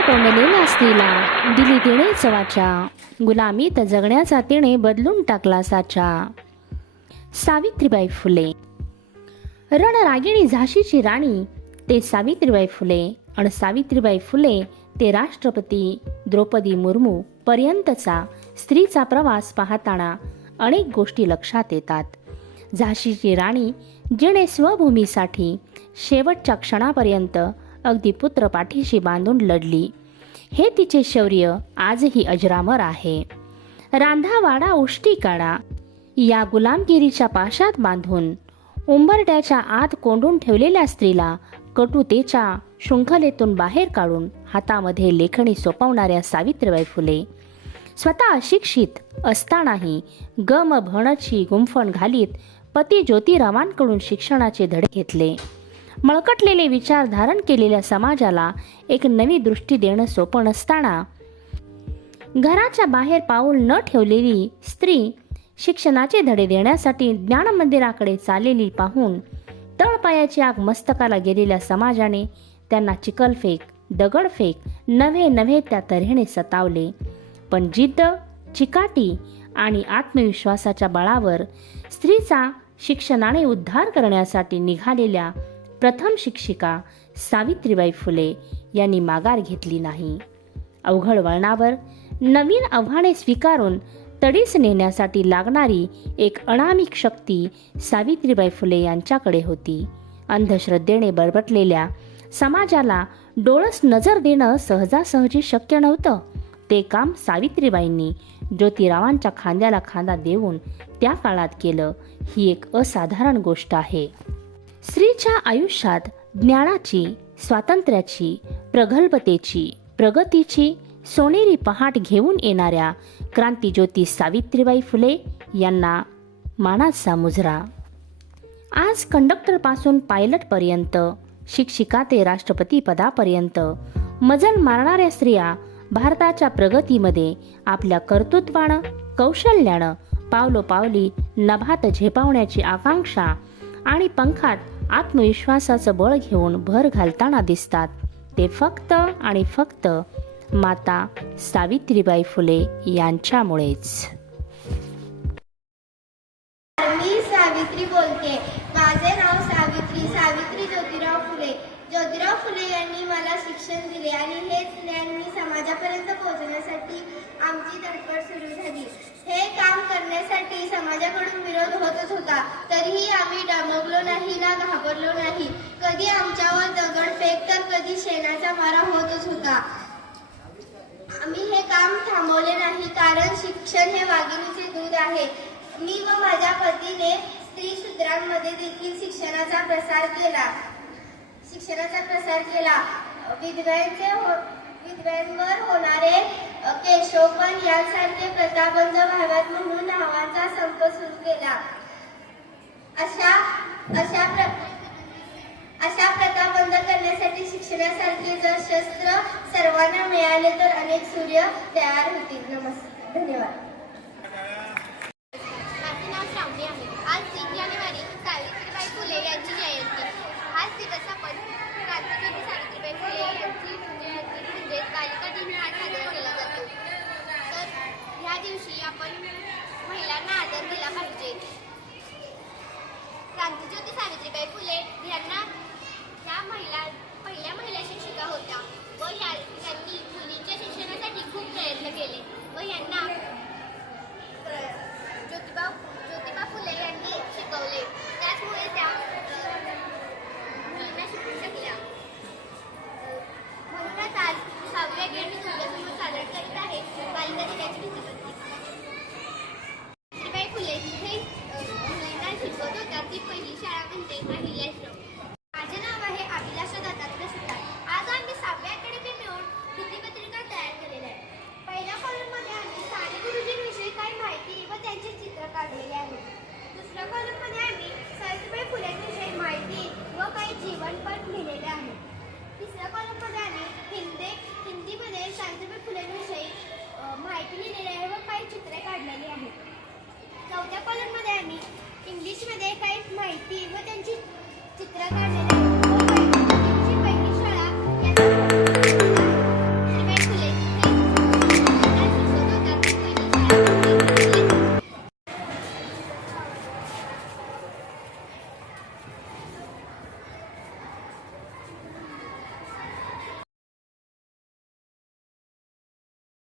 कोंडलेल्या स्त्रीला. दिली तिने चवाच्या. गुलामीत जगण्याचा तिने बदलून टाकला साचा. सावित्रीबाई फुले. रणरागिणी झाशीची राणी ते सावित्रीबाई फुले. आणि सावित्रीबाई फुले ते राष्ट्रपती द्रौपदी मुर्मू पर्यंतचा स्त्रीचा प्रवास पाहताना अनेक गोष्टी लक्षात येतात. झाशीची राणी जिने स्वभूमीसाठी शेवटच्या क्षणापर्यंत अगदी पुत्र पाठीशी बांधून लढली. हे तिचे शौर्य आजही अजरामर आहे. रांधावाडा उष्टी काढा या गुलामगिरीच्या पाशात बांधून उंबरट्याच्या आत कोंडून ठेवलेल्या स्त्रीला कटुतेच्या शृंखलेतून बाहेर काढून हातामध्ये लेखणी सोपवणाऱ्या सावित्रीबाई फुले. स्वतः अशिक्षित असतानाही गम भणची गुंफण घालीत पती ज्योतिरावांकडून शिक्षणाचे धडे घेतले. मळकटलेले विचार धारण केलेल्या समाजाला एक नवी दृष्टी देणं सोपं नसताना. घराच्या बाहेर पाऊल न ठेवलेली स्त्री शिक्षणाचे धडे देण्यासाठी ज्ञानमंदिराकडे चाललेली पाहून तळपायाची आग मस्तकाला गेलेल्या समाजाने त्यांना चिकलफेक दगडफेक नव्हे नव्हे त्या तऱ्हेने सतावले. पण जिद्द चिकाटी आणि आत्मविश्वासाच्या बळावर स्त्रीचा शिक्षणाने उद्धार करण्यासाठी निघालेल्या प्रथम शिक्षिका सावित्रीबाई फुले यांनी माघार घेतली नाही. अवघड वळणावर नवीन आव्हाने स्वीकारून तडीस नेण्यासाठी लागणारी एक अनामिक शक्ती सावित्रीबाई फुले यांच्याकडे होती. अंधश्रद्धेने बरबटलेल्या समाजाला डोळस नजर देणं सहजासहजी शक्य नव्हतं. ते काम सावित्रीबाईंनी ज्योतिरावांच्या खांद्याला खांदा देऊन त्या काळात केलं. ही एक असाधारण गोष्ट आहे. स्त्रीच्या आयुष्यात ज्ञानाची स्वातंत्र्याची प्रगल्भतेची प्रगतीची सोनेरी पहाट घेऊन येणाऱ्या क्रांतीज्योती सावित्रीबाई फुले यांना मानाचा मुजरा. आज कंडक्टरपासून पायलटपर्यंत शिक्षिका ते राष्ट्रपती पदापर्यंत मजल मारणाऱ्या स्त्रिया भारताच्या प्रगतीमध्ये आपल्या कर्तृत्वानं कौशल्यानं पावलोपावली नभात झेपावण्याची आकांक्षा आणि पंखात आत्मविश्वासाचं बळ घेऊन भर घालताना दिसतात. ते फक्त आणि फक्त माता सावित्रीबाई फुले यांच्यामुळेच. मी सावित्री बोलते. माझे नाव सावित्री सावित्री ज्योतिराव फुले. ज्योतिराव फुले यांनी मला शिक्षण दिले आणि हेच ज्ञान मी समाजापर्यंत पोहोचण्यासाठी आमची धडपड सुरू झाली. करण्यासाठी समाजाकडून विरोध होतच होता. तरीही आम्ही डामगलो नाही ना घाबरलो नाही. कधी आमच्यावर दगडफेक तर कधी शेणाचा मारा होतच होता. आम्ही हे काम थांबवले नाही कारण शिक्षण हे वाघिणीचे दूध आहे. मी व माझ्या पतीने स्त्री शूद्रांमध्ये देखील शिक्षणाचा प्रसार केला. शिक्षणाचा प्रसार केला. विधव्यांचे हो विधव्यांवर होणारे अ, यांसाठी यांसारखे प्रताबंध व्हाव्यात म्हणून नावाचा संप सुरू केला. अशा अशा प्र अशा प्रथा बंद करण्यासाठी शिक्षणासारखे जर शस्त्र सर्वांना मिळाले तर अनेक सूर्य तयार होतील. नमस्कार. धन्यवाद माझे नाव श्रावणी आहे आज तीन जानेवारी सावित्रीबाई फुले यांची जयंती हाच दिवस आपण क्रांतिज्योती सावित्रीबाई फुले यांची जयंती म्हणजेच बालिका दिन हा साजरा केला जातो तर ह्या दिवशी आपण महिलांना आदर दिला पाहिजे क्रांतिज्योती सावित्रीबाई फुले यांना ह्या महिला पहिल्या महिला शिक्षिका होत्या व या यांनी मुलींच्या शिक्षणासाठी खूप प्रयत्न केले व यांना ज्योतिबा ज्योतिबा फुले यांनी शिकवले त्याचमुळे त्या मुलींना शिकू शकल्या म्हणूनच आज सहाव्या गेट मी तुमच्यासमोर सादर करीत आहे बालिका दिनाची गीतपंक्ती सावित्रीबाई फुले जिथे अ, मुलींना शिकवत होत्या ती पहिली शाळा म्हणजे अहिल्याश्रम माझे नाव आहे अभिलाषा दत्तात्रय सुतार आज आम्ही सहाव्या अकॅडमी मिळून कृतीपत्रिका तयार केलेल्या आहे पहिल्या कॉलममध्ये आम्ही साने गुरुजींविषयी काही माहिती व त्यांचे चित्र काढलेले आहे दुसऱ्या कॉलममध्ये आम्ही सावित्रीबाई फुलेंविषयी माहिती व काही जीवनपट लिहिलेले आहे तिसऱ्या कॉलममध्ये आम्ही हिंदी हिंदीमध्ये सावित्रीबाई फुलेंविषयी माहिती लिहिलेली आहे व काही चित्रे काढलेली आहेत. चौथ्या कॉलममध्ये आम्ही इंग्लिशमध्ये काही माहिती